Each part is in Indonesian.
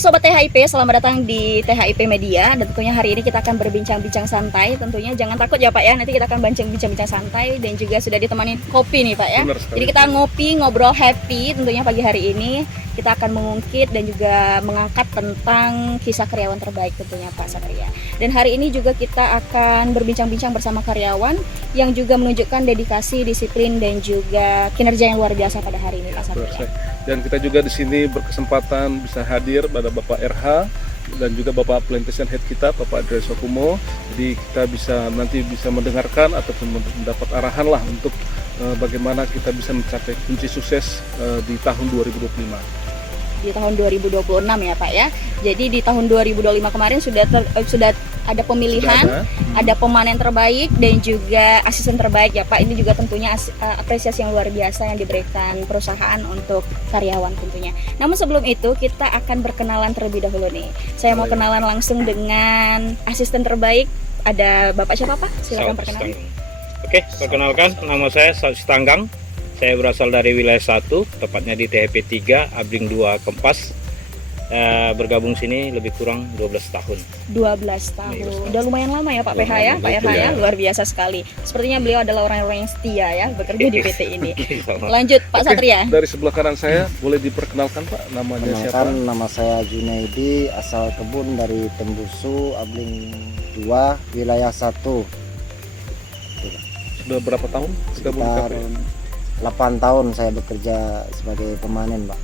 Sobat THIP, selamat datang di THIP Media. Dan tentunya hari ini kita akan berbincang-bincang santai. Tentunya jangan takut ya Pak ya, nanti kita akan bincang-bincang santai. Dan juga sudah ditemani kopi nih Pak ya. Jadi kita ngopi, ngobrol happy tentunya pagi hari ini. Kita akan mengungkit dan juga mengangkat tentang kisah karyawan terbaik tentunya Pak Satria. Dan hari ini juga kita akan berbincang-bincang bersama karyawan yang juga menunjukkan dedikasi, disiplin dan juga kinerja yang luar biasa pada hari ini Pak Satria. Dan kita juga di sini berkesempatan bisa hadir pada Bapak RH dan juga Bapak Plantation Head kita, Bapak Andre Sokumo. Jadi kita nanti bisa mendengarkan ataupun mendapat arahan lah untuk bagaimana kita bisa mencapai kunci sukses di tahun 2025. Di tahun 2026 ya Pak ya. Jadi di tahun 2025 kemarin sudah ada pemilihan, ada pemanen terbaik dan juga asisten terbaik ya Pak. Ini juga tentunya apresiasi yang luar biasa yang diberikan perusahaan untuk karyawan tentunya. Namun sebelum itu kita akan berkenalan terlebih dahulu nih. Saya mau kenalan langsung dengan asisten terbaik. Ada Bapak siapa Pak? Silakan perkenalkan. Oke, perkenalkan nama saya Stanggang. Saya berasal dari wilayah 1, tepatnya di THP 3, Abling 2, Kempas. Bergabung sini lebih kurang 12 tahun. 12 tahun. Udah lumayan lama ya Pak PH ya, Pak RH ya, luar biasa sekali. Sepertinya beliau adalah orang-orang yang setia ya bekerja di PT ini. Lanjut Pak Satria. Dari sebelah kanan saya boleh diperkenalkan Pak, namanya siapa? Nama saya Junaidi, asal kebun dari Tembusu, Abling 2, wilayah 1. Sudah berapa tahun bergabung di KPI? 8 tahun saya bekerja sebagai pemanen Pak.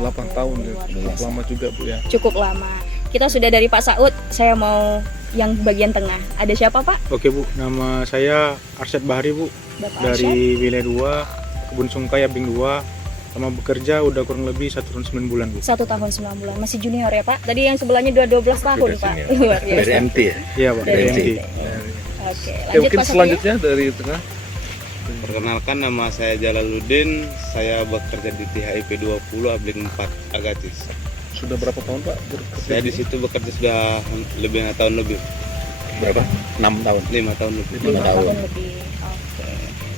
8 tahun ya, cukup lama juga Bu ya. Cukup lama. Kita sudah dari Pak Saud, saya mau yang bagian tengah. Ada siapa Pak? Oke Bu, nama saya Arsyad Bahari Bu, Bapak dari wilayah 2, Kebun Sungkai Abing 2. Sama bekerja udah kurang lebih 1 tahun 9 bulan Bu. 1 tahun 9 bulan, masih junior ya Pak. Tadi yang sebelahnya 12 tahun Pak. Luar biasa. Dari MT ya? Iya Pak, Dari MT. Oke, lanjut Mungkin Pak Satria. selanjutnya dari tengah. Perkenalkan, nama saya Jalaluddin, saya bekerja di THIP 20 Abling 4 Agatis. Sudah berapa tahun Pak bekerja? Saya di situ bekerja sudah lebih 5 tahun lebih. Berapa? 6 tahun. 5 tahun lebih. 5 tahun lebih. Oke.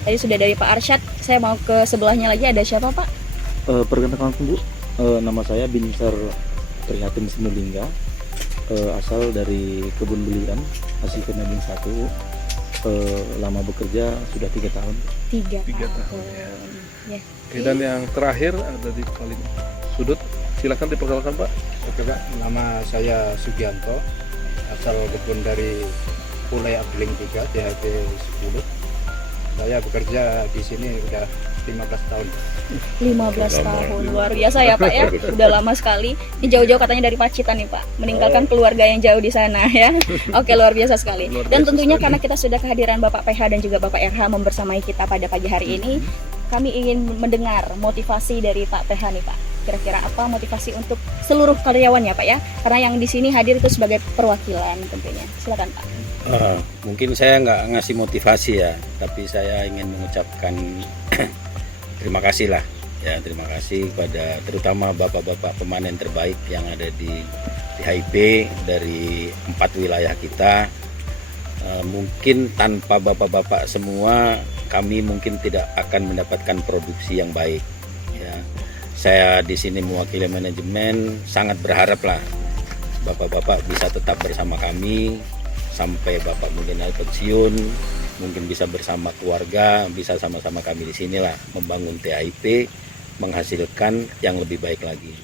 Tadi sudah dari Pak Arsyad, saya mau ke sebelahnya lagi, ada siapa Pak? Perkenalkan Bu, nama saya Binsar Prihatin Sinulinga, asal dari Kebun Belian, asisten Abing 1. Lama bekerja sudah 3 tahun. 3 tahun. tahun. Ya. Oke, dan yang terakhir ada di paling sudut, silakan diperkenalkan Pak. Oke Pak, nama saya Sugianto, asal kebun dari Pulai Abling 3, THP 10. Saya bekerja di sini udah 15 tahun. 15 tahun, luar biasa ya Pak ya, udah lama sekali. Ini jauh-jauh katanya dari Pacitan nih Pak, meninggalkan keluarga yang jauh di sana ya. Oke, luar biasa sekali. Dan tentunya karena kita sudah kehadiran Bapak PH dan juga Bapak RH membersamai kita pada pagi hari ini, kami ingin mendengar motivasi dari Pak PH nih Pak. Kira-kira apa motivasi untuk seluruh karyawan ya Pak ya? Karena yang di sini hadir itu sebagai perwakilan tentunya. Silakan Pak. Mungkin saya nggak ngasih motivasi ya, tapi saya ingin mengucapkan terima kasih lah. Ya, terima kasih kepada terutama bapak-bapak pemanen terbaik yang ada di THIP dari 4 wilayah kita. Mungkin tanpa bapak-bapak semua kami mungkin tidak akan mendapatkan produksi yang baik. Ya, saya di sini mewakili manajemen, sangat berharap lah bapak-bapak bisa tetap bersama kami sampai bapak mungkin pensiun, mungkin bisa bersama keluarga, bisa sama-sama kami di sinilah membangun THIP, menghasilkan yang lebih baik lagi.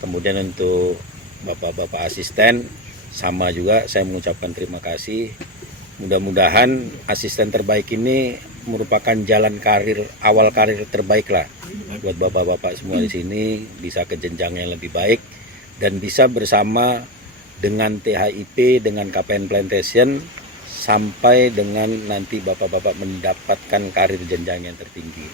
Kemudian untuk bapak-bapak asisten, sama juga saya mengucapkan terima kasih. Mudah-mudahan asisten terbaik ini merupakan jalan karir, awal karir terbaik lah buat bapak-bapak semua di sini, bisa ke jenjang yang lebih baik dan bisa bersama dengan THIP, dengan KPN Plantation sampai dengan nanti bapak-bapak mendapatkan karir jenjang yang tertinggi.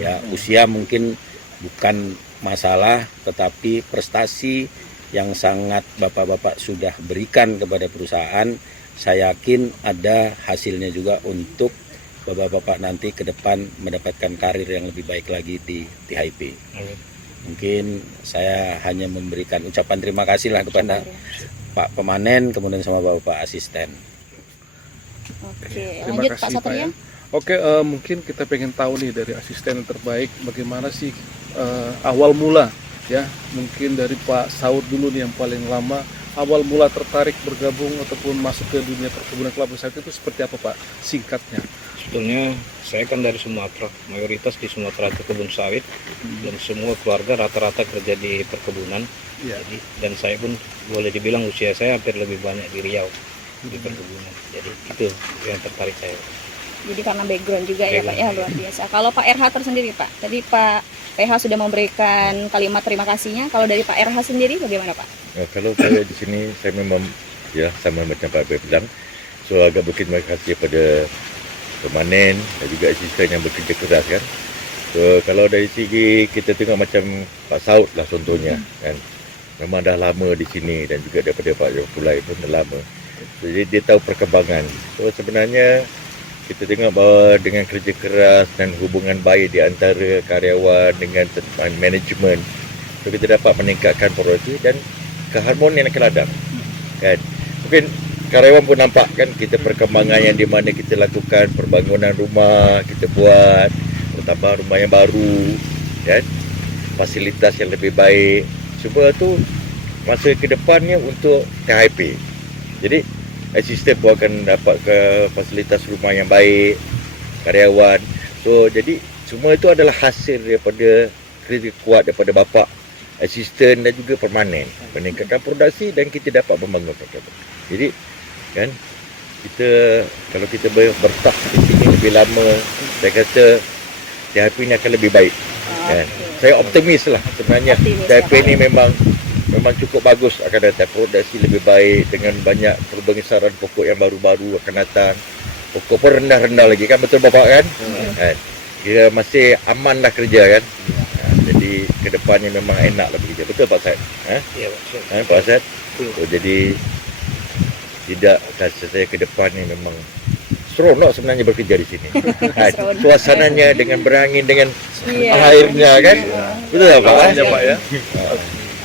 Ya, usia mungkin bukan masalah, tetapi prestasi yang sangat bapak-bapak sudah berikan kepada perusahaan, saya yakin ada hasilnya juga untuk bapak-bapak nanti ke depan mendapatkan karir yang lebih baik lagi di THIP. Mungkin saya hanya memberikan ucapan terima kasih lah kepada Pak Pemanen, kemudian sama Bapak Asisten. Oke, Terima lanjut kasih, Pak Satria. Pak, ya. Oke, mungkin kita pengen tahu nih dari asisten yang terbaik bagaimana sih awal mula Ya, mungkin dari Pak Saud dulu nih yang paling lama. Awal mula tertarik bergabung ataupun masuk ke dunia perkebunan kelapa sawit itu seperti apa Pak? Singkatnya. Sebetulnya saya kan dari Sumatera, mayoritas di Sumatera itu kebun sawit, dan semua keluarga rata-rata kerja di perkebunan. Iya. Jadi, dan saya pun boleh dibilang usia saya hampir lebih banyak di Riau di perkebunan. Jadi itu yang tertarik saya. Jadi karena background juga ya Pak ya, luar biasa. Kalau Pak RH tersendiri Pak, tadi Pak PH sudah memberikan kalimat terima kasihnya. Kalau dari Pak RH sendiri bagaimana Pak? Nah, kalau saya di sini saya memang ya sama macam Pak Abel bilang, so agak berterima kasih pada pemanen dan juga asisten yang bekerja keras kan. So kalau dari segi kita tengok macam Pak Saud lah contohnya kan, memang dah lama di sini dan juga daripada Pak Jofulai pun dah lama. So, jadi dia tahu perkembangan. So sebenarnya kita tengok bahawa dengan kerja keras dan hubungan baik di antara karyawan dengan manajemen, so kita dapat meningkatkan produksi dan keharmonian ke ladang kan. Mungkin karyawan pun nampak kan kita perkembangan yang di mana kita lakukan, perbangunan rumah kita buat, tambah rumah yang baru kan, fasilitas yang lebih baik, semua tu masa ke depannya untuk THP. Jadi asisten pun akan dapat ke fasilitas rumah yang baik, karyawan. So jadi semua itu adalah hasil daripada kerja kuat daripada bapa, asisten dan juga permanen, meningkatkan produksi dan kita dapat membangun perkebun. Jadi kan kita kalau kita bertah di sini lebih lama, saya kata THP ini akan lebih baik. Kan? Saya optimis lah sebenarnya. THP ini memang cukup bagus akan datang, produksi lebih baik dengan banyak perbesaran pokok yang baru-baru akan datang. Pokok pun rendah-rendah lagi kan, betul Bapak kan? Kan? Kira masih aman lah kerja kan. Jadi ke depannya memang enak lah bekerja. Betul Pak Said? Iya Pak. Pak Said? So, jadi tidak rasa saya ke depannya memang seronok sebenarnya bekerja di sini. Suasananya dengan berangin, dengan airnya kan. Betul tak Pak? Ya Pak ya.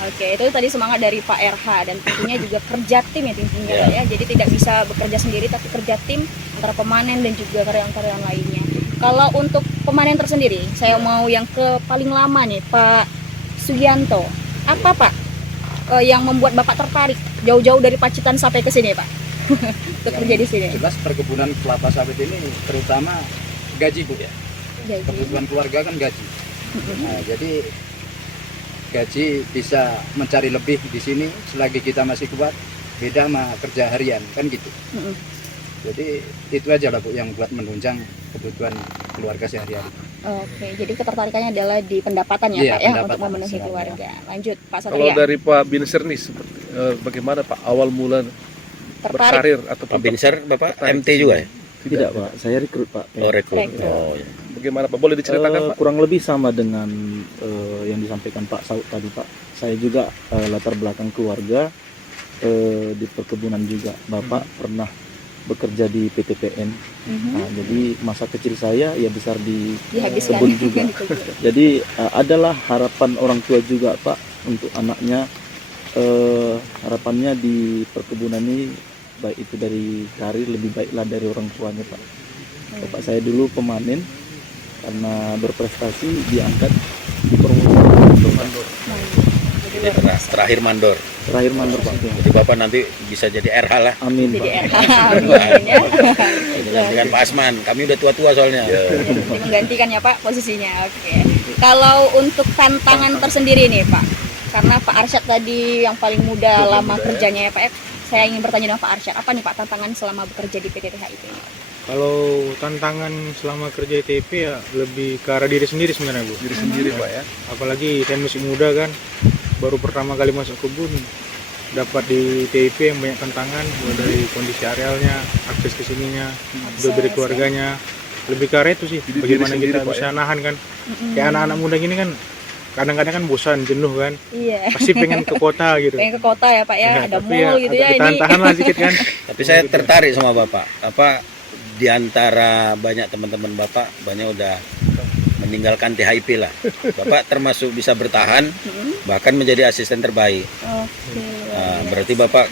Oke, itu tadi semangat dari Pak RH dan tentunya juga kerja tim ya tentunya ya. Jadi tidak bisa bekerja sendiri tapi kerja tim antara pemanen dan juga karyawan-karyawan lainnya. Kalau untuk pemanen tersendiri, saya mau yang ke paling lama nih, Pak Sugianto. Apa Pak yang membuat Bapak tertarik jauh-jauh dari Pacitan sampai ke sini Pak? Untuk kerja di sini. Jelas perkebunan kelapa sawit ini terutama gaji Bu ya. Kebutuhan keluarga kan gaji. Nah, jadi gaji bisa mencari lebih di sini selagi kita masih kuat, beda sama kerja harian kan gitu. Jadi itu aja lah Bu yang buat menunjang kebutuhan keluarga sehari-hari. Oke, jadi ketertarikannya adalah di pendapatan ya Pak ya untuk memenuhi keluarga. Lanjut Pak Satria. Kalau dari Pak Binser nih seperti bagaimana Pak awal mula berkarir atau Pak Binser Bapak MT juga ya? Tidak Pak, saya rekrut Pak. Oh rekrut. Oh, ya. Bagaimana Pak? Boleh diceritakan Pak? Kurang lebih sama dengan yang disampaikan Pak Saud tadi Pak. Saya juga latar belakang keluarga di perkebunan juga. Bapak pernah bekerja di PTPN. Nah, jadi masa kecil saya ya besar di kebun juga. Jadi adalah harapan orang tua juga Pak untuk anaknya, harapannya di perkebunan ini baik itu dari karir lebih baiklah dari orang tuanya Pak. Bapak saya dulu pemanen, karena berprestasi diangkat di mandor. Jadi terakhir mandor. Terakhir mandor Pak. Jadi Bapak nanti bisa jadi RH lah. Amin Jadi Pak. RH. Amin, ya. Dengan Pak Asman, kami udah tua-tua soalnya. Jadi menggantikan ya Pak posisinya. Oke. Kalau untuk tantangan tersendiri nih Pak, karena Pak Arsyad tadi yang paling muda lama kerjanya ya Pak. Saya ingin bertanya dengan Pak Arsyad, apa nih Pak tantangan selama bekerja di PT THIP ini? Kalau tantangan selama kerja di THIP ya lebih ke arah diri sendiri sebenarnya Bu. Diri sendiri Pak ya. Apalagi saya masih muda kan, baru pertama kali masuk kebun, dapat di THIP yang banyak tantangan, mulai dari kondisi arealnya, akses ke sininya, juga dari keluarganya. Lebih ke arah itu sih, Jadi bagaimana diri sendiri, kita Pak, bisa nahan kan. Kayak anak-anak muda gini kan, kadang-kadang kan bosan, jenuh kan, Iya. pasti pengen ke kota gitu. Pengen ke kota ya Pak ya, ada tapi mall gitu ya ini. Tahan-tahan lah sedikit kan. Tapi saya tertarik sama Bapak. Apa di antara banyak teman-teman Bapak banyak udah meninggalkan THIP lah. Bapak termasuk bisa bertahan, bahkan menjadi asisten terbaik. Oke. Nah, berarti Bapak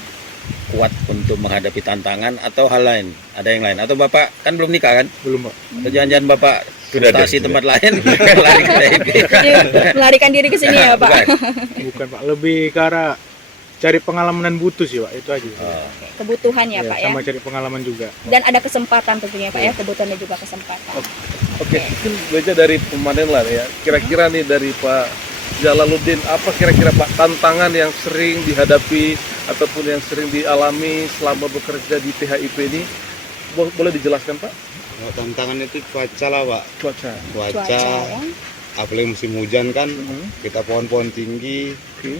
kuat untuk menghadapi tantangan atau hal lain? Ada yang lain? Atau Bapak kan belum nikah kan? Belum Pak. Atau jangan-jangan Bapak Sudah ada. konsultasi tempat lain, lari ke TIP. Jadi melarikan diri ke sini ya Pak. Bukan Pak, lebih ke arah cari pengalaman dan butuh sih Pak, itu aja. Kebutuhan ya Pak ya. Sama cari pengalaman juga. Dan ada kesempatan tentunya Pak ya, kebutuhan dan juga kesempatan. Oke, mungkin belajar dari pemanen lah ya. Kira-kira nih dari Pak Jalaluddin, apa kira-kira Pak tantangan yang sering dihadapi ataupun yang sering dialami selama bekerja di THIP ini? Boleh dijelaskan Pak? Kalau tantangan itu cuaca lah Pak. Cuaca. Cuaca, ya. apalagi musim hujan kan, kita pohon-pohon tinggi, Oke.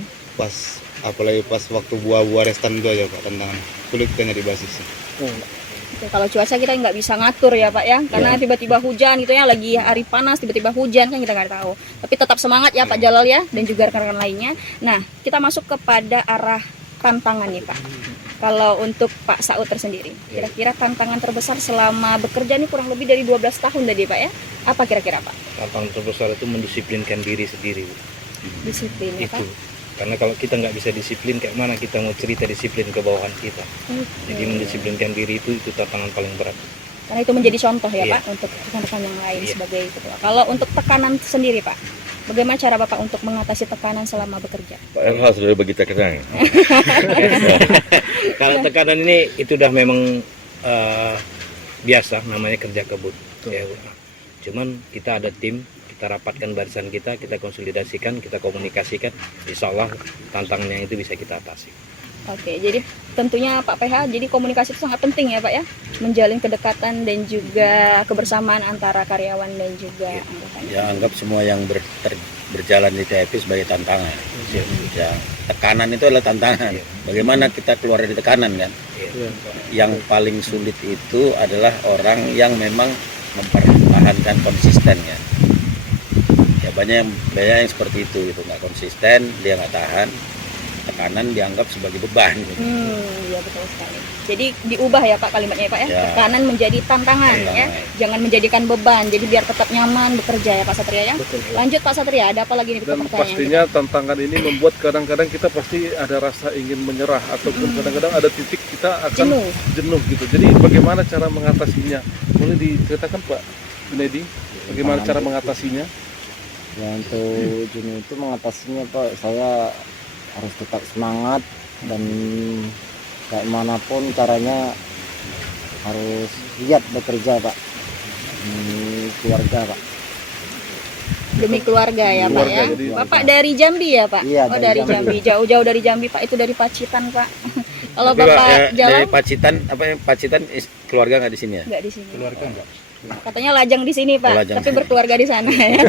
apalagi pas waktu buah-buah restan itu aja Pak tantangan. Sulit kita nyari basisnya. Oke, kalau cuaca kita nggak bisa ngatur ya Pak ya, karena tiba-tiba hujan gitu ya, lagi hari panas tiba-tiba hujan kan kita nggak tahu. Tapi tetap semangat ya Pak Jalal ya, dan juga rekan-rekan lainnya. Nah, kita masuk kepada arah tantangan nih Pak. Kalau untuk Pak Saud tersendiri, kira-kira tantangan terbesar selama bekerja ini kurang lebih dari 12 tahun tadi Pak ya, apa kira-kira Pak? Tantangan terbesar itu mendisiplinkan diri sendiri, Bu. Disiplin ya Pak. Itu karena kalau kita nggak bisa disiplin, kayak mana kita mau cerita disiplin ke bawahan kita. Jadi mendisiplinkan diri itu tantangan paling berat. Karena itu menjadi contoh ya Iya. Pak untuk rekan-rekan yang lain Iya. sebagai ketua. Kalau untuk tekanan sendiri Pak, bagaimana cara Bapak untuk mengatasi tekanan selama bekerja? Pak RH sudah bagi tekanan. Kalau tekanan ini itu udah memang biasa, namanya kerja kebut. Ya, cuman kita ada tim, kita rapatkan barisan kita konsolidasikan, kita komunikasikan, insya Allah tantangannya itu bisa kita atasi. Oke, jadi tentunya Pak PH, jadi komunikasi itu sangat penting ya Pak ya, menjalin kedekatan dan juga kebersamaan antara karyawan dan juga anggotanya. Ya, anggap semua yang berjalan di TIP sebagai tantangan. Ya, tekanan itu adalah tantangan. Bagaimana kita keluar dari tekanan kan? Yang paling sulit itu adalah orang yang memang mempertahankan konsisten kan. Ya banyak yang seperti itu gitu, nggak konsisten, dia nggak tahan, tekanan dianggap sebagai beban gitu. Iya betul sekali. Jadi diubah ya Pak kalimatnya ya Pak ya, Ya. tekanan menjadi tantangan ya, jangan menjadikan beban, jadi biar tetap nyaman bekerja ya Pak Satria ya. Betul. Lanjut Pak Satria, ada apa lagi nih Dan pertanyaan? pastinya tantangan ini membuat kadang-kadang kita pasti ada rasa ingin menyerah ataupun kadang-kadang ada titik kita akan jenuh gitu. Jadi bagaimana cara mengatasinya? Boleh diceritakan Pak Junedi, bagaimana cara mengatasinya? Ya untuk jenuh itu mengatasinya Pak, saya harus tetap semangat dan kayak manapun caranya harus giat bekerja Pak, demi keluarga Pak. Demi keluarga ya Pak Keluarga, ya. jadi Bapak dari Jambi ya Pak? Iya, Oh dari dari Jambi. Jambi, jauh-jauh dari Jambi Pak, itu dari Pacitan Pak. Kalau Tapi, Pak, Bapak ya, jalan dari Pacitan, Pacitan keluarga nggak di sini ya? nggak di sini. Keluarga enggak? Katanya lajang di sini Pak, Oh, lajang. tapi berkeluarga di sana ya.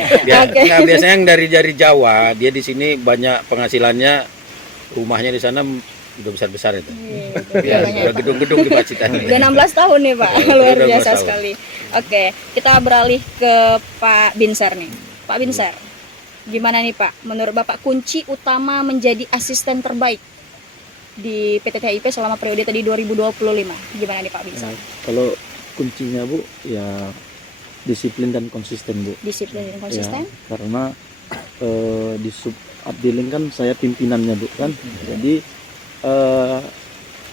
Oke. Nah, biasanya yang dari Jawa, dia di sini banyak penghasilannya, rumahnya di sana udah besar-besar itu. Iya, Ya, udah gedung-gedung di Pacitan. Udah 16 tahun nih Pak, Ya, luar udah 16 biasa tahun. sekali. Oke, kita beralih ke Pak Binsar nih. Pak Binsar, gimana nih Pak? Menurut Bapak kunci utama menjadi asisten terbaik di PT THIP selama periode tadi 2025, gimana nih Pak Binsar? Kalau kuncinya Bu ya disiplin dan konsisten Bu. Disiplin dan konsisten? Ya, karena di sub Abdilin kan saya pimpinannya Bu kan. Jadi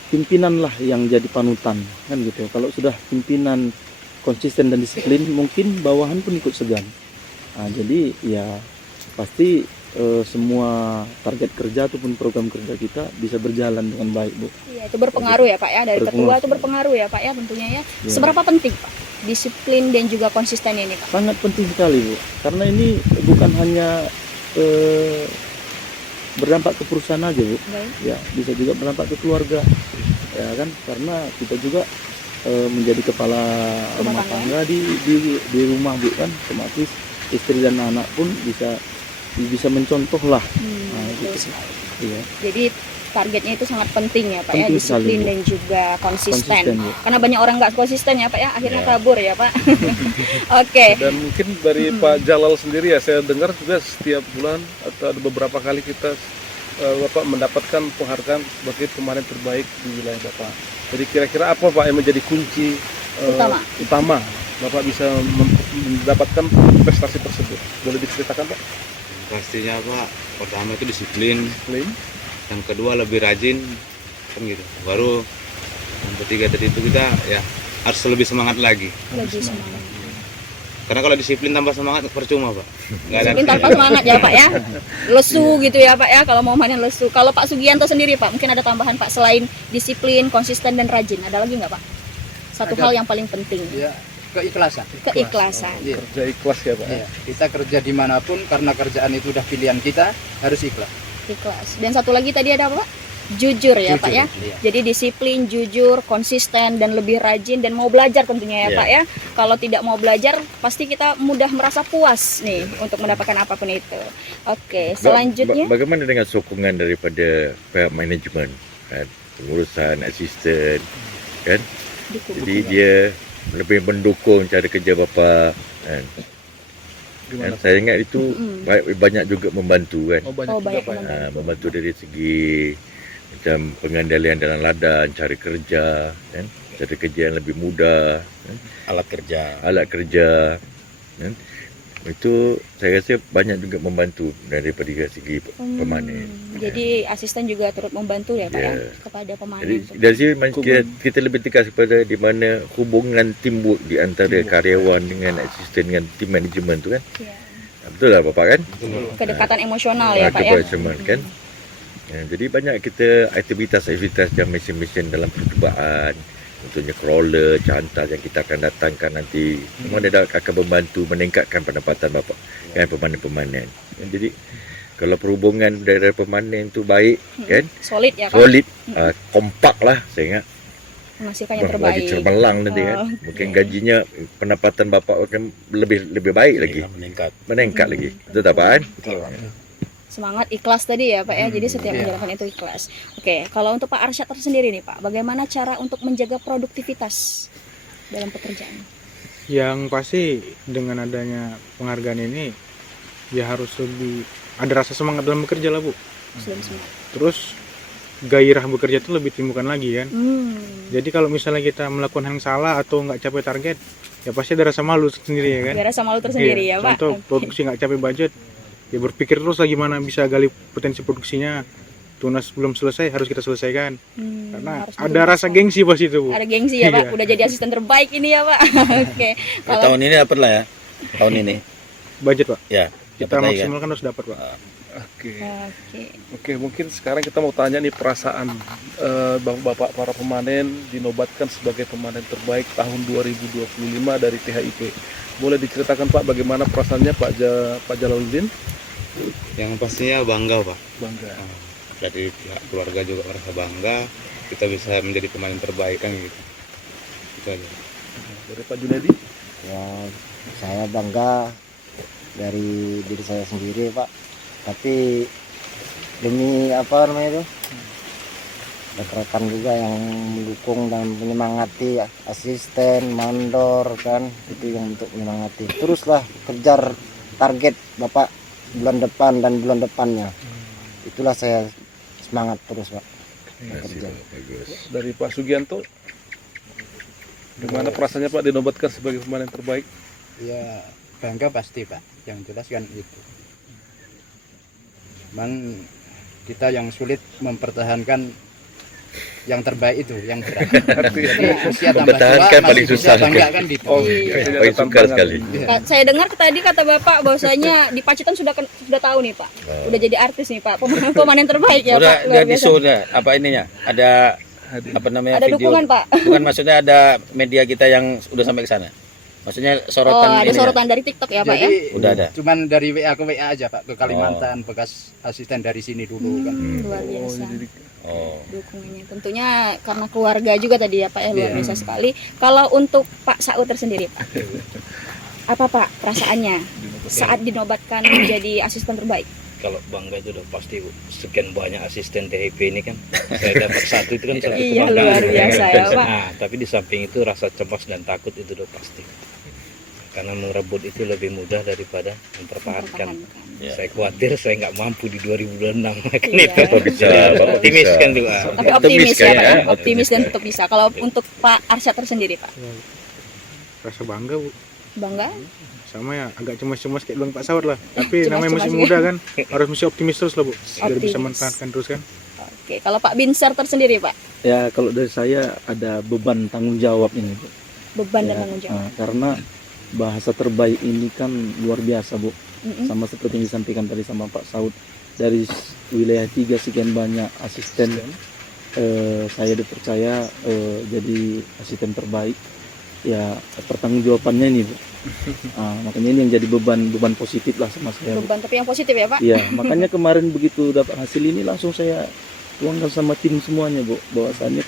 pimpinanlah yang jadi panutan kan gitu. Kalau sudah pimpinan konsisten dan disiplin, mungkin bawahan pun ikut segan. Nah, jadi ya pasti semua target kerja ataupun program kerja kita bisa berjalan dengan baik Bu. Iya, itu berpengaruh ya Pak ya, dari ketua Berpengaruh. itu berpengaruh ya Pak ya tentunya ya. Ya. Seberapa penting Pak disiplin dan juga konsisten ini Pak? Sangat penting sekali Bu, karena ini bukan hanya berdampak ke perusahaan aja Bu, Baik. ya bisa juga berdampak ke keluarga, ya kan, karena kita juga menjadi kepala rumah tangga di rumah Bu kan, otomatis istri dan anak pun bisa mencontoh lah. Nah, Betul gitu. sekali. Iya. Jadi targetnya itu sangat penting ya Pak ya, Penting sekali, disiplin Bu. dan juga konsisten. Konsisten, Bu. Karena banyak orang nggak konsisten ya Pak ya, akhirnya Ya. kabur ya Pak. Oke. Dan mungkin dari Pak Jalal sendiri ya, saya dengar juga setiap bulan atau ada beberapa kali kita Bapak mendapatkan penghargaan sebagai pemanen terbaik di wilayah Bapak. Jadi kira-kira apa Pak yang menjadi kunci utama Bapak bisa mendapatkan prestasi tersebut? Boleh diceritakan Pak? Pastinya Pak, pertama itu disiplin, Lain? yang kedua lebih rajin, kan gitu. Baru yang ketiga tadi itu kita ya harus lebih semangat lagi. Lebih semangat. Karena kalau disiplin tanpa semangat percuma Pak. Nggak ada. Disiplin tanpa semangat ya Pak ya. Lesu gitu ya Pak ya, kalau mau mainin lesu. Kalau Pak Sugianto sendiri Pak, mungkin ada tambahan Pak selain disiplin, konsisten dan rajin. Ada lagi nggak Pak? Satu hal yang paling penting. Ya, keikhlasan. Keikhlasan. Iya. Kerja ikhlas ya Pak. Iya. Kita kerja dimanapun karena kerjaan itu udah pilihan kita, harus ikhlas. Ikhlas. Dan satu lagi tadi ada apa Pak? Jujur ya Pak ya. Iya. Jadi disiplin, jujur, konsisten dan lebih rajin dan mau belajar tentunya ya Pak ya. Kalau tidak mau belajar pasti kita mudah merasa puas nih untuk mendapatkan apapun itu. Oke, selanjutnya Bagaimana dengan sokongan daripada pihak manajemen, kan? Pengurusan, asisten, kan? Jadi dia lebih mendukung cara kerja bapa, kan? Gimana? Saya ingat itu banyak juga membantu, kan? Oh, banyak Oh, juga banyak Pak ya. membantu. Membantu dari segi macam pengandalian dalam ladan, cara kerja, kan? Cara kerja yang lebih mudah, kan? Alat kerja, kan? Itu saya rasa banyak juga membantu daripada segi pemanen. Jadi asisten juga turut membantu ya Pak ya Ya. kepada pemanen. Jadi dari sini kita lebih tegas kepada di mana hubungan timbuk di antara karyawan dengan asisten dengan tim manajemen tu kan. Ya. Betul lah Bapak kan? Kedekatan emosional ya Pak ya. Kebersamaan kan. Ya, jadi banyak kita aktivitas dan mesin-mesin dalam percubaan. Contohnya crawler, cantas yang kita akan datangkan nanti. Semua dia akan membantu meningkatkan pendapatan Bapak kan pemanen-pemanen. Jadi kalau perhubungan dari pemanen tu baik kan, Solid ya Pak. solid, kompak lah saya ingat. Menghasilkan yang Bagi terbaik. cemerlang nanti kan. Oh, Mungkin oke. gajinya pendapatan Bapak akan lebih baik lagi. Meningkat lagi. Betul tak Pak kan? Semangat ikhlas tadi ya Pak ya. Jadi setiap Iya. menjalankan itu ikhlas. Oke, kalau untuk Pak Arsyad tersendiri nih Pak, bagaimana cara untuk menjaga produktivitas dalam pekerjaan? Yang pasti dengan adanya penghargaan ini ya harus lebih ada rasa semangat dalam bekerja lah Bu. Sudah semangat. Terus gairah bekerja itu lebih timbulkan lagi kan. Hmm. Jadi kalau misalnya kita melakukan yang salah atau nggak capai target, ya pasti ada rasa malu sendiri ya kan. Ada rasa malu tersendiri Iya, ya Pak. Contoh Oke. produksi nggak capai budget, ya berpikir terus lah gimana bisa gali potensi produksinya. Tunas belum selesai harus kita selesaikan. Karena harus ada betul-betul. rasa gengsi pas itu Bu. Ada gengsi ya Pak. Iya. Udah jadi asisten terbaik ini ya Pak. Oke. Kalau Tahun ini dapat lah ya. Tahun ini. Budget Pak. Ya. Kita dapat lagi kan? maksimalkan harus dapat Pak. Oke, mungkin sekarang kita mau tanya nih perasaan Bapak para pemanen dinobatkan sebagai pemanen terbaik tahun 2025 dari THIP. Boleh diceritakan Pak bagaimana perasaannya Pak Jalaluddin? Yang pastinya bangga Pak. Bangga. Dari pihak keluarga juga merasa bangga kita bisa menjadi pemain terbaik kan gitu. Itu aja. Dari Pak Junedi? Ya, saya bangga dari diri saya sendiri Pak, tapi demi apa namanya itu rekan-rekan juga yang mendukung dan menyemangati asisten, mandor kan, itu yang untuk menyemangati. Teruslah kejar target Bapak bulan depan dan bulan depannya. Itulah saya semangat terus Pak kerja. Dari Pak Sugianto, gimana perasaannya Pak dinobatkan sebagai pemain terbaik? Ya bangga pasti Pak, yang jelas kan itu. Cuman kita yang sulit mempertahankan yang terbaik itu, yang berat. Jadi usia tambah tua Mempertahankan paling masih bisa susah. bangga kan gitu. Oh, Iya. Paling sukar sekali. Saya dengar tadi kata Bapak bahwasanya di Pacitan sudah tahu nih Pak. Udah jadi artis nih Pak. Pemanen terbaik ya Udah Pak. Luar di biasa. show dah. Apa ininya? Ada apa namanya Ada video? dukungan Pak. Bukan maksudnya ada media kita yang udah sampai ke sana. Maksudnya Oh, sorotan ada ini sorotan dari TikTok ya Pak ya. Jadi Udah ada. cuman dari WA ke WA aja Pak, ke Kalimantan, bekas asisten dari sini dulu kan. Luar biasa. Oh. Dukungannya tentunya karena keluarga juga tadi ya Pak ya, luar biasa sekali. Kalau untuk Pak Saud tersendiri Pak, apa Pak perasaannya saat dinobatkan menjadi asisten terbaik? Kalau bangga itu udah pasti Bu. Sekian banyak asisten THIP ini kan saya dapat satu itu kan satu Iya, kebanggaan. luar biasa ya, Pak. Nah, tapi di samping itu rasa cemas dan takut itu udah pasti. Karena merebut itu lebih mudah daripada mempertahankan. Saya khawatir saya nggak mampu di 2026 kan Iya. itu. Bapak bisa, Jadi, Bapak optimis bisa. kan juga. Tapi optimis ya kan Pak ya, ya? optimis dan tetap bisa. Kalau untuk Pak Arsyad tersendiri Pak, Rasa bangga Bu. bangga? Sama ya agak cemas-cemas kayak bilang Pak Saud lah. Tapi Cemas-cemas namanya masih ya. muda kan, harus mesti optimis terus lah Bu. Biar bisa Optimis. mempertahankan terus kan. Oke, kalau Pak Binsar tersendiri Pak, Ya kalau dari saya ada beban tanggung jawab ini Bu. beban dan Ya, tanggung jawab. karena bahasa terbaik ini kan luar biasa, Bu. Sama seperti yang disampaikan tadi sama Pak Saud, dari wilayah 3 sekian banyak asisten, saya dipercaya jadi asisten terbaik. Ya pertanggungjawabannya ini, Bu. Makanya ini yang jadi beban positif lah sama saya, Bu. Beban tapi yang positif ya Pak? Iya, makanya kemarin begitu dapat hasil ini langsung saya tuangkan sama tim semuanya, Bu, bahwasannya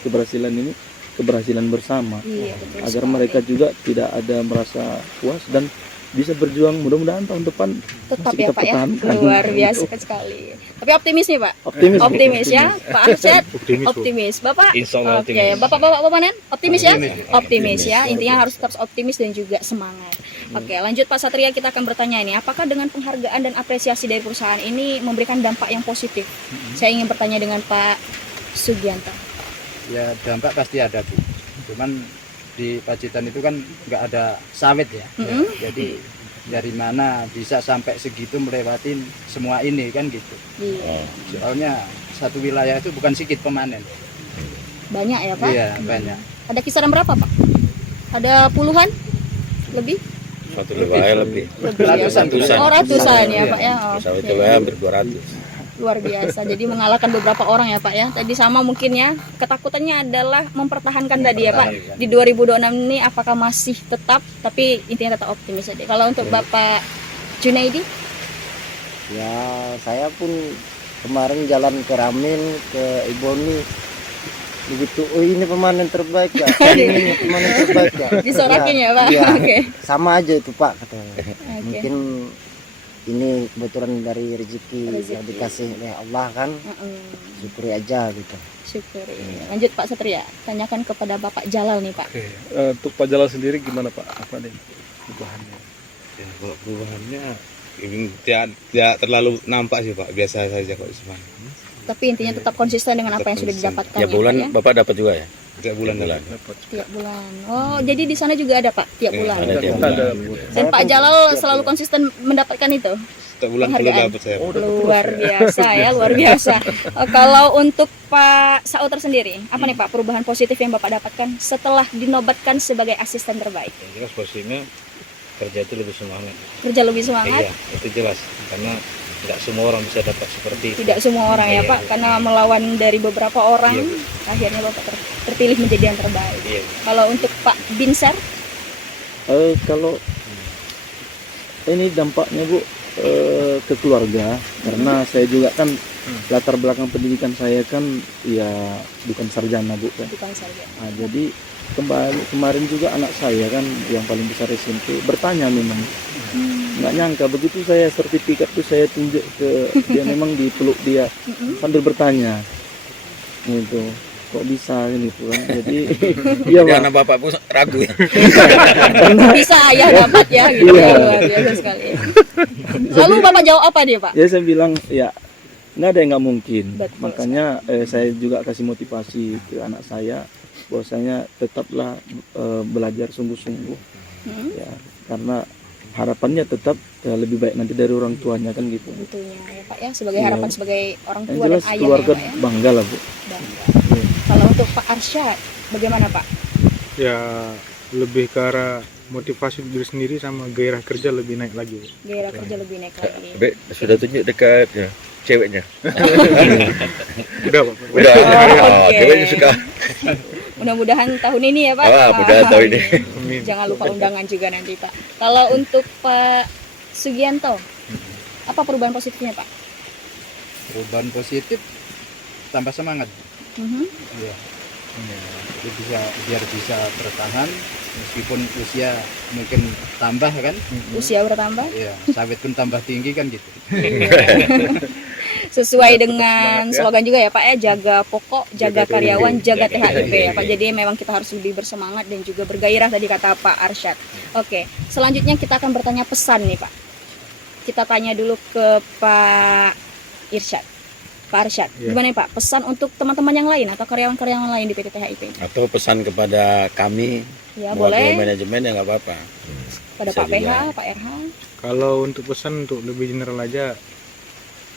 keberhasilan ini keberhasilan bersama, Iya, betul agar sekali. mereka juga tidak ada merasa puas dan bisa berjuang. Mudah-mudahan tahun depan Tetap masih ya kita Pak ya, pertahankan. luar biasa sekali. Tapi optimis nih Pak? Optimis, Bu. Optimis ya, Pak Arsyad? Optimis, Bu. Optimis. Bapak? Insya Allah Oke, optimis. Bapak-bapak pemanen? Optimis ya? Optimis. Optimis ya, intinya harus tetap optimis dan juga semangat. Oke, lanjut Pak Satria, kita akan bertanya ini, apakah dengan penghargaan dan apresiasi dari perusahaan ini memberikan dampak yang positif? Saya ingin bertanya dengan Pak Sugianto. Ya dampak pasti ada Bu. Cuman di Pacitan itu kan nggak ada sawit ya. Jadi dari mana bisa sampai segitu melewatin semua ini kan gitu. Iya. Soalnya satu wilayah itu bukan sedikit pemanen. Banyak ya Pak? Iya banyak. Ada kisaran berapa Pak? Ada puluhan? Lebih? Satu wilayah lebih. Lebih ya, Ratusan. Pak? Oh ratusan ya Iya. Pak ya? Oh, Sawit oke. wilayah hampir 200. Luar biasa, jadi mengalahkan beberapa orang ya Pak ya. Tadi sama mungkin ya, ketakutannya adalah mempertahankan tadi ya Pak. Di 2026 ini apakah masih tetap, tapi intinya tetap optimis aja. Kalau untuk Bapak Junaidi? Ya saya pun kemarin jalan ke Ramin, ke Iboni, begitu, oh ini pemanen terbaik ya, ini pemanen terbaik ya. Disorakin ya Pak? Iya, Oke. sama aja itu Pak katanya. Oke. Mungkin ini kebetulan dari rezeki Rezeki. yang dikasih oleh Allah kan, syukuri aja gitu. Syukuri. Lanjut Pak Satria, tanyakan kepada Bapak Jalal nih Pak. Oke, untuk Pak Jalal sendiri gimana Pak? Apa nih perubahannya? Ya, kalau perubahannya ini tidak terlalu nampak sih Pak, biasa saja kok semuanya. Tapi intinya tetap konsisten dengan apa yang sudah didapatkan Ya ya bulan Pak ya? Bapak dapat juga ya? Tiap bulan Bulan. Dapat. Tiap bulan. Oh, jadi di sana juga ada Pak, tiap Iya, bulan. ada tiap Kita ada Dan Pak Jalal selalu konsisten mendapatkan itu? setiap bulan perlu Penghargaan. dapat saya. Luar biasa ya, luar biasa. Kalau untuk Pak Saud tersendiri, apa nih Pak perubahan positif yang Bapak dapatkan setelah dinobatkan sebagai asisten terbaik? Yang jelas posisinya kerja itu lebih semangat. Kerja lebih semangat? Iya, itu jelas. Karena nggak semua orang bisa dapat seperti itu. Tidak semua orang ya Iya, Pak, iya. karena melawan dari beberapa orang, Iya. akhirnya Bapak terpilih menjadi yang terbaik. Iya. Kalau untuk Pak Binsar, Kalau ini dampaknya, Bu, ke keluarga, karena saya juga kan latar belakang pendidikan saya kan ya bukan sarjana, Bu kan. bukan saja. Nah, jadi kemarin juga anak saya kan yang paling besar SMP bertanya memang, nggak nyangka begitu saya sertifikat tuh saya tunjuk ke dia, memang dipeluk dia sambil bertanya gitu, kok bisa ini tuh kan. Jadi iya Jadi Pak. anak Bapak pun ragu ya. Bisa ayah dapat ya gitu. Iya. Luar biasa sekali. Lalu Bapak jawab apa dia Pak? Ya saya bilang ya nggak ada yang nggak mungkin. Betul. Makanya saya juga kasih motivasi ke anak saya bahwasanya tetaplah belajar sungguh-sungguh ya, karena harapannya tetap lebih baik nanti dari orang tuanya kan gitu. Tentunya ya Pak ya, sebagai Iya. harapan sebagai orang Yang tua dan jelas ayah keluarga ya Pak ya. bangga lah, Bu. Bangga. Kalau untuk Pak Arsyad, bagaimana Pak? Ya lebih ke arah motivasi diri sendiri sama gairah kerja lebih naik lagi. Gairah kerja lebih naik lagi. Baik, sudah tunjuk dekat ya, ceweknya. Udah Pak. Udah, Oh, oke. ceweknya suka. Mudah-mudahan tahun ini ya Pak. Mudah tahun ini. Amin. Jangan lupa undangan juga nanti Pak. Kalau untuk Pak Sugianto, apa perubahan positifnya Pak? Perubahan positif tambah semangat. Iya. Jadi biar bisa bertahan meskipun usia mungkin tambah kan. Usia bertambah Iya, sawit pun tambah tinggi kan gitu. sesuai Tetap dengan semangat ya. slogan juga ya Pak ya, jaga pokok, jaga Jaga karyawan, THIP. jaga Jaga THIP ya THIP. Pak. Jadi memang kita harus lebih bersemangat dan juga bergairah tadi kata Pak Arsyad. Oke, selanjutnya kita akan bertanya pesan nih Pak. Kita tanya dulu ke Pak Irsyad. Pak Arsyad, Iya. gimana nih Pak pesan untuk teman-teman yang lain atau karyawan-karyawan lain di PT THIP? Atau pesan kepada kami, Ya mewakili boleh, manajemen ya nggak apa-apa. pada bisa Pak PH, juga. Pak RH. Kalau untuk pesan untuk lebih general aja,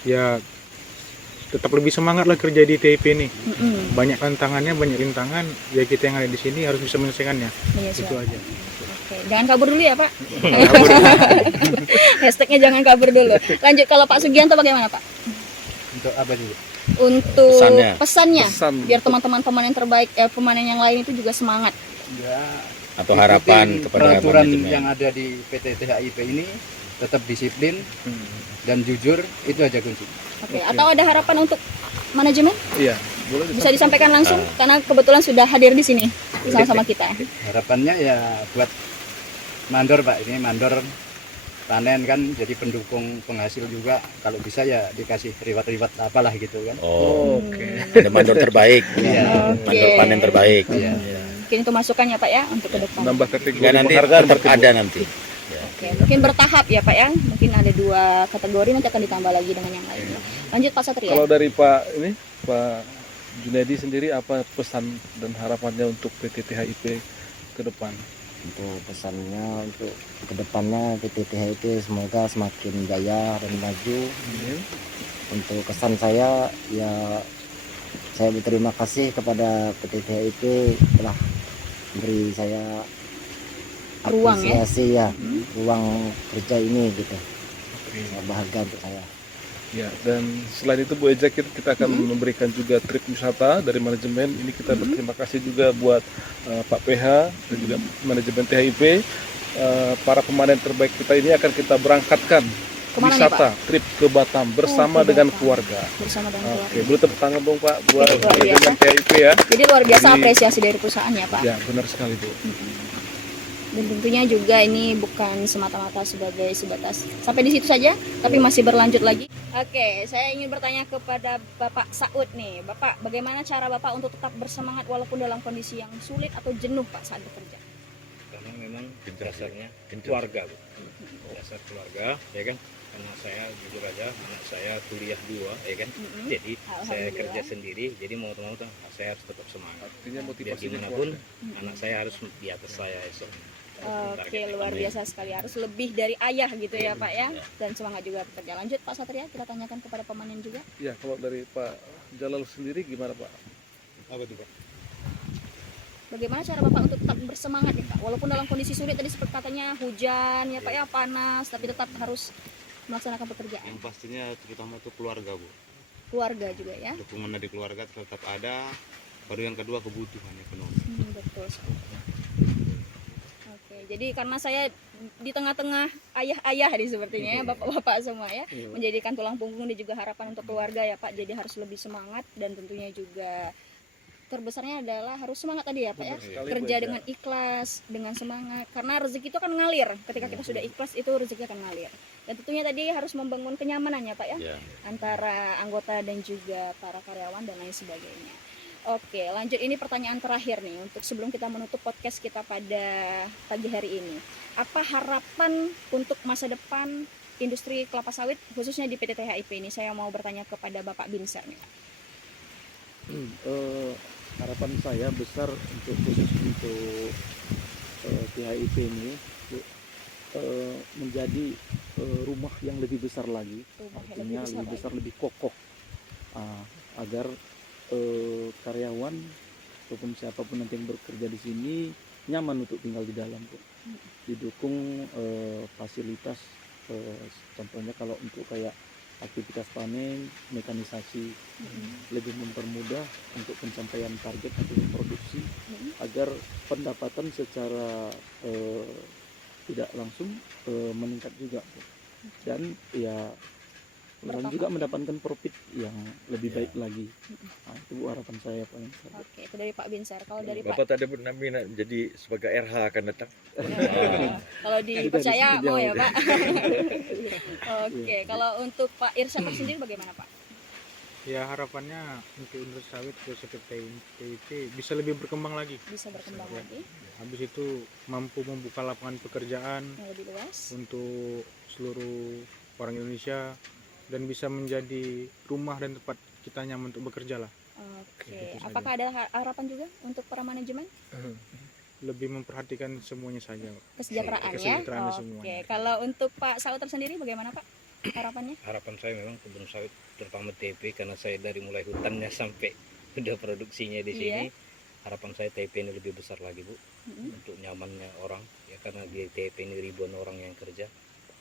ya tetap lebih semangat lah kerja di TIP ini. Banyak tantangannya, banyak rintangan. Ya kita yang ada di sini harus bisa menyelesaikannya. Menyesuaikan. Itu aja. Oke, jangan kabur dulu ya Pak. Hashtagnya jangan kabur dulu. Lanjut, kalau Pak Sugianto bagaimana Pak? Untuk apa sih? Untuk pesannya, Pesan biar teman-teman pemanen terbaik, pemanen yang lain itu juga semangat. Ya, atau harapan ikutin kepada peraturan manajemen. yang ada di PT THIP ini, tetap disiplin dan jujur, itu aja kunci. Oke, atau ada harapan untuk manajemen? Iya, boleh Bisa disampaikan langsung karena kebetulan sudah hadir di sini bersama-sama kita. Harapannya ya buat mandor Pak, ini mandor panen kan, jadi pendukung penghasil juga, kalau bisa ya dikasih reward apalah gitu kan. Ada mandor terbaik. Iya. Mandor panen terbaik. Iya. Mungkin itu masukannya Pak ya untuk ke depan. nambah kategori Enggak, nanti penghargaan tetap berarti, Bu. ada nanti. Oke, mungkin bertahap ya Pak ya. Mungkin ada 2 kategori, nanti akan ditambah lagi dengan yang lainnya. Lanjut Pak Satria. Kalau dari Pak Junedi sendiri, apa pesan dan harapannya untuk PT THIP ke depan? Untuk pesannya untuk kedepannya PT THIP semoga semakin jaya dan maju. Untuk kesan saya ya, saya berterima kasih kepada PT THIP telah beri saya Ruang ya? apresiasi ya, ruang kerja ini gitu. Bahagia untuk saya. Ya, dan selain itu Bu Eja, kita akan memberikan juga trip wisata dari manajemen. Ini kita berterima kasih juga buat Pak PH dan juga manajemen THIP. Para pemanen terbaik kita ini akan kita berangkatkan Kemana wisata, trip ke Batam bersama ke dengan Batam. keluarga. Bersama dengan keluarga. Oke, boleh tepuk tangan dong Pak buat Oke, luar manajemen biasa. THIP ya. Jadi luar biasa Jadi- apresiasi dari perusahaan ya Pak. Ya, benar sekali Bu. Dan tentunya juga ini bukan semata-mata sebagai sebatas sampai di situ saja, tapi masih berlanjut lagi. Oke, saya ingin bertanya kepada Bapak Saud nih. Bapak, bagaimana cara Bapak untuk tetap bersemangat walaupun dalam kondisi yang sulit atau jenuh Pak saat bekerja? Karena memang dasarnya keluarga, Bu. Dasar keluarga, ya kan? Karena saya jujur aja, anak saya kuliah 2, ya kan? Jadi saya Alhamdulillah. kerja sendiri, jadi mau mau saya harus tetap semangat. Artinya Biar motivasinya gimana kuat pun, ya. anak saya harus di atas saya esok. Oke, luar biasa sekali. Harus lebih dari ayah gitu ya Pak ya. Dan semangat juga bekerja. Lanjut Pak Satria, kita tanyakan kepada pemanen juga. Ya, kalau dari Pak Jalal sendiri gimana Pak? Apa tuh Pak? Bagaimana cara Bapak untuk tetap bersemangat nih Pak? Walaupun dalam kondisi sulit tadi seperti katanya hujan ya Pak ya, panas, tapi tetap harus melaksanakan pekerjaan. Yang pastinya terutama itu keluarga Bu. Keluarga juga ya. Dukungan dari keluarga tetap ada. Baru yang kedua kebutuhan ekonomi. Betul sekali. Oke, jadi karena saya di tengah-tengah ayah-ayah nih sepertinya ya, bapak-bapak semua ya, menjadikan tulang punggung dan juga harapan untuk keluarga ya Pak. Jadi harus lebih semangat dan tentunya juga terbesarnya adalah harus semangat tadi ya Pak ya. Benar sekali, Kerja Bu, dengan ikhlas, dengan semangat. Karena rezeki itu akan ngalir. Ketika kita sudah ikhlas itu rezeki akan ngalir. Dan tentunya tadi harus membangun kenyamanan ya Pak ya, Ya. antara anggota dan juga para karyawan dan lain sebagainya. Oke, lanjut, ini pertanyaan terakhir nih untuk sebelum kita menutup podcast kita pada pagi hari ini. Apa harapan untuk masa depan industri kelapa sawit khususnya di PT THIP ini? Saya mau bertanya kepada Bapak Binsar nih. Harapan saya besar untuk khusus untuk THIP ini Bu, menjadi rumah yang lebih besar lagi, Rumah yang artinya lebih besar, lebih kokoh, agar karyawan ataupun siapapun nanti yang bekerja di sini nyaman untuk tinggal di dalam Bu. Didukung fasilitas, contohnya kalau untuk kayak aktivitas panen, mekanisasi, lebih mempermudah untuk pencapaian target atau produksi, agar pendapatan secara tidak langsung meningkat juga Bu. Dan ya juga mendapatkan profit yang lebih baik lagi. Nah, itu Bu, harapan saya Pak. Oke, itu dari Pak Binsar. Kalau dari Bapak tak ada berminat jadi sebagai RH akan datang. kalau dipercaya mau ya Pak. Oke, kalau untuk Pak Irsyad sendiri bagaimana Pak? Ya harapannya untuk industri sawit khususnya THIP bisa lebih berkembang lagi. Bisa berkembang lagi Habis itu mampu membuka lapangan pekerjaan yang lebih luas. untuk seluruh orang Indonesia dan bisa menjadi rumah dan tempat kita nyaman untuk bekerja lah. Oke, Itu saja. apakah ada harapan juga untuk para manajemen? Lebih memperhatikan semuanya saja Pak. Kesejahteraan ya. Kesejahteraan Oke, semuanya. kalau untuk Pak Sauter sendiri bagaimana Pak harapannya? Harapan saya memang kebun sawit terutama TP, karena saya dari mulai hutannya sampai udah produksinya di sini, harapan saya TIP ini lebih besar lagi Bu, untuk nyamannya orang ya, karena di TIP ini ribuan orang yang kerja,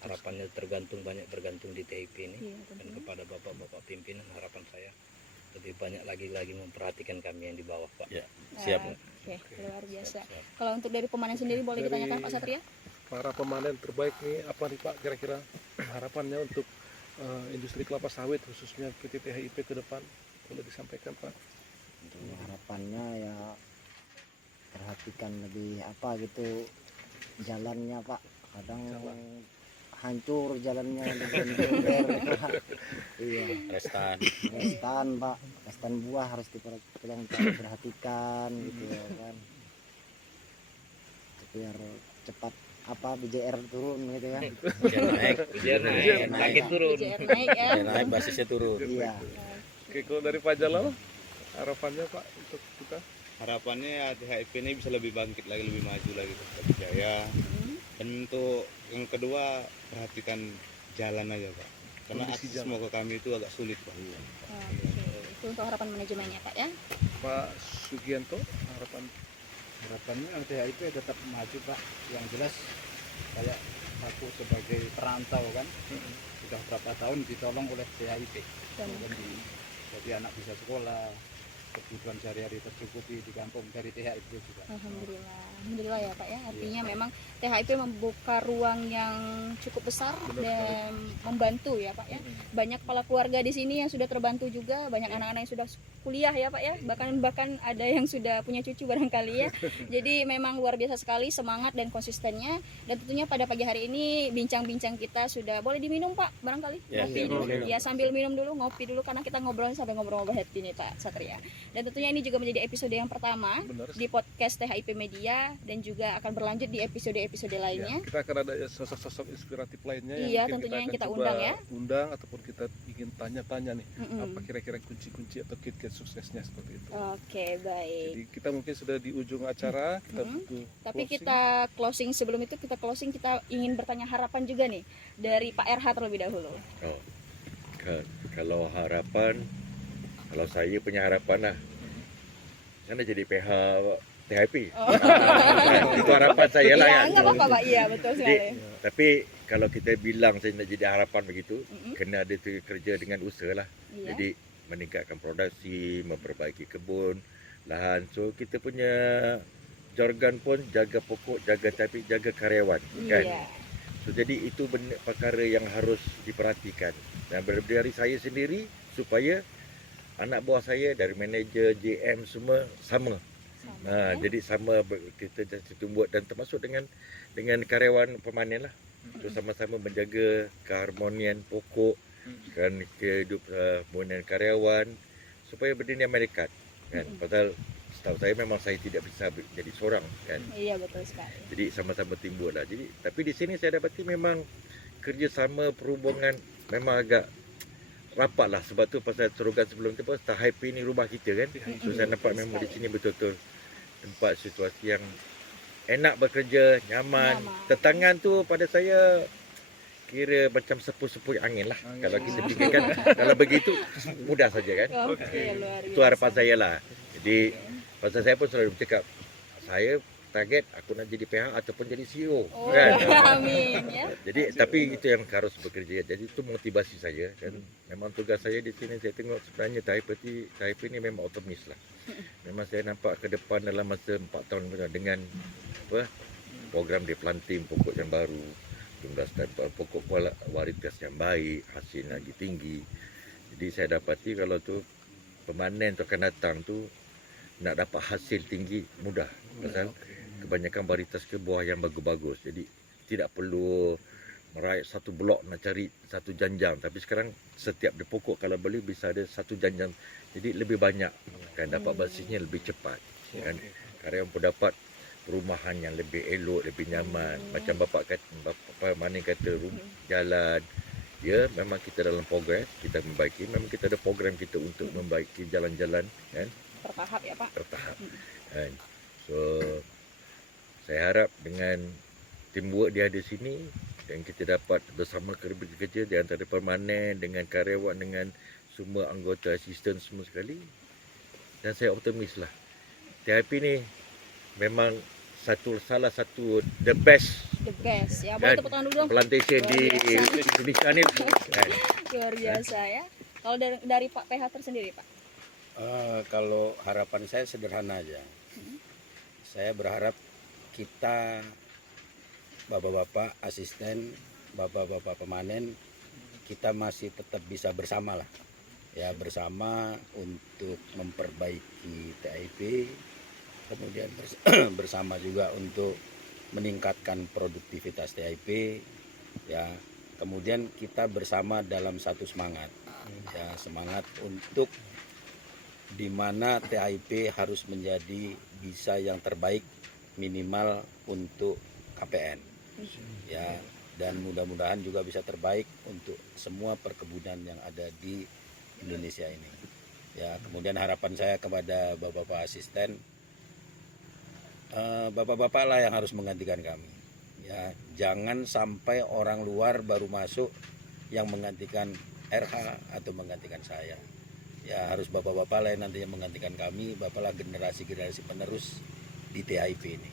harapannya banyak bergantung di TIP ini. Dan kepada bapak-bapak pimpinan, harapan saya lebih banyak lagi memperhatikan kami yang di bawah Pak. Ya, siap. Oke, luar biasa. Kalau untuk dari pemanen sendiri boleh ditanyakan Pak Satria? Para pemanen terbaik nih apa nih Pak kira-kira harapannya untuk industri kelapa sawit khususnya PT THIP ke depan, boleh disampaikan Pak? Ya, harapannya ya perhatikan lebih apa gitu jalannya Pak, kadang hancur jalannya dengan jober. Iya, restan Pak, restan buah harus diperhatikan gitu ya kan, biar cepat apa BJR turun gitu kan. BJR naik, makin turun. BJR naik ya. Naik basisnya turun. Iya. Oke, kalau dari Pak Jalal harapannya Pak untuk kita? Harapannya ya THIP ini bisa lebih bangkit lagi, lebih maju lagi, lebih jaya. Dan untuk yang kedua, perhatikan jalan aja Pak, karena Kondisi akses mau ke kami itu agak sulit Pak. Oke, itu untuk harapan manajemennya Pak ya. Pak Sugianto, Harapannya THIP tetap maju Pak. Yang jelas kayak aku sebagai perantau kan, sudah berapa tahun ditolong oleh THIP. Jadi anak bisa sekolah, kebutuhan sehari-hari tercukupi di kampung dari THIP juga. Alhamdulillah ya Pak ya. Artinya memang THIP membuka ruang yang cukup besar dan membantu ya Pak ya. Banyak kepala keluarga di sini yang sudah terbantu juga, banyak anak-anak yang sudah kuliah ya Pak ya. Bahkan ada yang sudah punya cucu barangkali ya. Jadi memang luar biasa sekali semangat dan konsistennya. Dan tentunya pada pagi hari ini bincang-bincang kita sudah boleh diminum Pak barangkali. Ngopi dulu. Ya sambil minum dulu, ngopi dulu karena kita ngobrol sampai ngobrol-ngobrol happy nih Pak Satria. Dan tentunya ini juga menjadi episode yang pertama di podcast THIP Media dan juga akan berlanjut di episode-episode lainnya. Ya, kita akan ada sosok-sosok inspiratif lainnya yang tentunya yang kita undang ya. Undang ataupun kita ingin tanya-tanya nih apa kira-kira kunci-kunci atau kit-kit suksesnya seperti itu. Oke, baik. Jadi kita mungkin sudah di ujung acara, kita butuh tapi closing. kita closing sebelum itu kita ingin bertanya harapan juga nih dari Pak RH terlebih dahulu. Kalau harapan, kalau saya punya harapan lah, saya nak jadi PH THIP. Itu harapan saya lah Iya, kan. enggak apa-apa Pak, iya betul sekali. Tapi kalau kita bilang saya nak jadi harapan begitu, kena ada tu kerja dengan usaha lah. Iya. Jadi meningkatkan produksi, memperbaiki kebun, lahan. So kita punya jargon pun jaga pokok, jaga capi, jaga karyawan, kan? Iya. So jadi itu perkara yang harus diperhatikan. Dan dari saya sendiri supaya anak buah saya dari manager, JM semua sama. Jadi sama kita buat dan termasuk dengan karyawan pemanen lah. So sama-sama menjaga keharmonian pokok kan, kehidupan karyawan supaya berdiri melekat kan. Pasal setahu saya memang saya tidak bisa jadi seorang kan. Iya betul sekali. Jadi sama-sama timbul lah. Jadi tapi di sini saya dapati memang kerjasama perhubungan memang agak rapat lah, sebab tu pasal terogan sebelum tu pas THIP ni rumah kita kan. So saya nampak memang di sini betul-betul tempat situasi yang enak bekerja, nyaman. Tetangan tu pada saya kira macam sepuh-sepuh angin lah. Kalau kita fikirkan kalau begitu mudah saja kan. Itu harapan saya lah. Jadi pasal saya pun selalu bercakap, saya target aku nak jadi PH ataupun jadi CEO kan. Amin ya. Jadi tapi itu yang harus bekerja. Jadi itu motivasi saya dan memang tugas saya di sini saya tengok sebenarnya THIP ini memang optimis lah. Memang saya nampak ke depan dalam masa 4 tahun dengan program deplanting pokok yang baru, jumlah pokok varietas yang baik, hasil lagi tinggi. Jadi saya dapati kalau tu pemanen tu akan datang tu nak dapat hasil tinggi mudah. Pasal kebanyakan varietas ke buah yang bagus-bagus. Jadi tidak perlu meraih satu blok nak cari satu janjang. Tapi sekarang setiap di pokok kalau boleh bisa ada satu janjang. Jadi lebih banyak kan, dapat basisnya lebih cepat. Kan karyawan pun dapat perumahan yang lebih elok, lebih nyaman. Macam bapak mana kata jalan. Ya, memang kita dalam progres, kita membaiki. Memang kita ada program kita untuk membaiki jalan-jalan kan. Bertahap ya Pak. Bertahap. Kan. So saya harap dengan teamwork dia di sini dan kita dapat bersama kerja di antara permanen dengan karyawan dengan semua anggota asisten semua sekali, dan saya optimis lah TIP ini memang salah satu the best The best ya. Boleh kan, tepuk tangan dulu dong. plantation di Luar biasa. Indonesia ini kan. Luar biasa ya. Kalau dari Pak PH tersendiri Pak? Kalau harapan saya sederhana aja. Saya berharap kita bapak-bapak asisten, bapak-bapak pemanen, kita masih tetap bisa bersama lah. Ya, bersama untuk memperbaiki TIP, kemudian bersama juga untuk meningkatkan produktivitas TIP, ya. Kemudian kita bersama dalam satu semangat, ya, semangat untuk di mana TIP harus menjadi bisa yang terbaik minimal untuk KPN, ya, dan mudah-mudahan juga bisa terbaik untuk semua perkebunan yang ada di Indonesia ini. Ya, kemudian harapan saya kepada bapak-bapak asisten, bapak-bapak lah yang harus menggantikan kami. Ya, jangan sampai orang luar baru masuk yang menggantikan RH atau menggantikan saya. Ya, harus bapak-bapak lah yang nantinya menggantikan kami, bapaklah generasi-generasi penerus di TIP ini.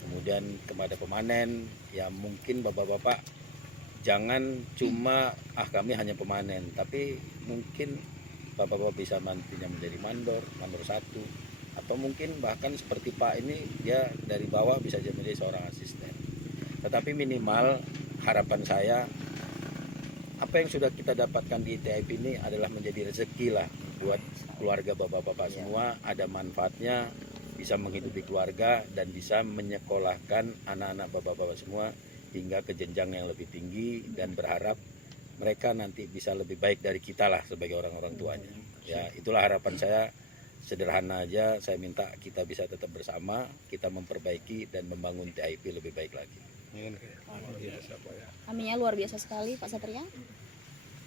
Kemudian kepada pemanen, ya mungkin bapak-bapak jangan cuma kami hanya pemanen, tapi mungkin bapak-bapak bisa nantinya menjadi mandor 1, atau mungkin bahkan seperti Pak ini dia dari bawah bisa jadi menjadi seorang asisten. Tetapi minimal harapan saya apa yang sudah kita dapatkan di TIP ini adalah menjadi rezeki lah buat keluarga bapak-bapak semua, ada manfaatnya, bisa menghidupi keluarga dan bisa menyekolahkan anak-anak bapak-bapak semua hingga ke jenjang yang lebih tinggi, dan berharap mereka nanti bisa lebih baik dari kita lah sebagai orang-orang tuanya. Ya, itulah harapan saya, sederhana aja. Saya minta kita bisa tetap bersama, kita memperbaiki dan membangun TIP lebih baik lagi. Aminnya luar biasa sekali Pak Satria.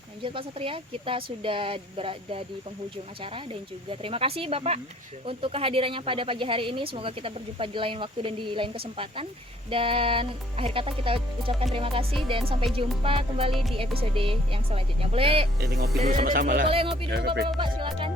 Lanjut Pak Satria, kita sudah berada di penghujung acara, dan juga terima kasih Bapak untuk kehadirannya pada pagi hari ini. Semoga kita berjumpa di lain waktu dan di lain kesempatan. Dan akhir kata kita ucapkan terima kasih dan sampai jumpa kembali di episode yang selanjutnya. Boleh Ini ngopi dulu sama-sama lah. Boleh ngopi dulu Bapak-bapak, silakan.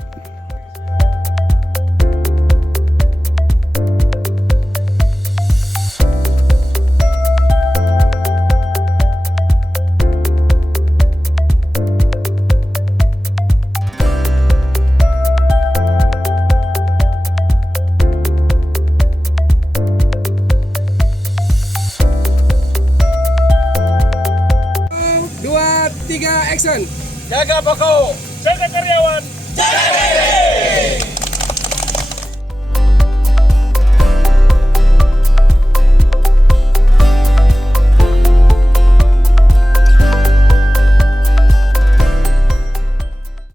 Dua, tiga, action. Jaga pokok, jaga karyawan, jaga TIP.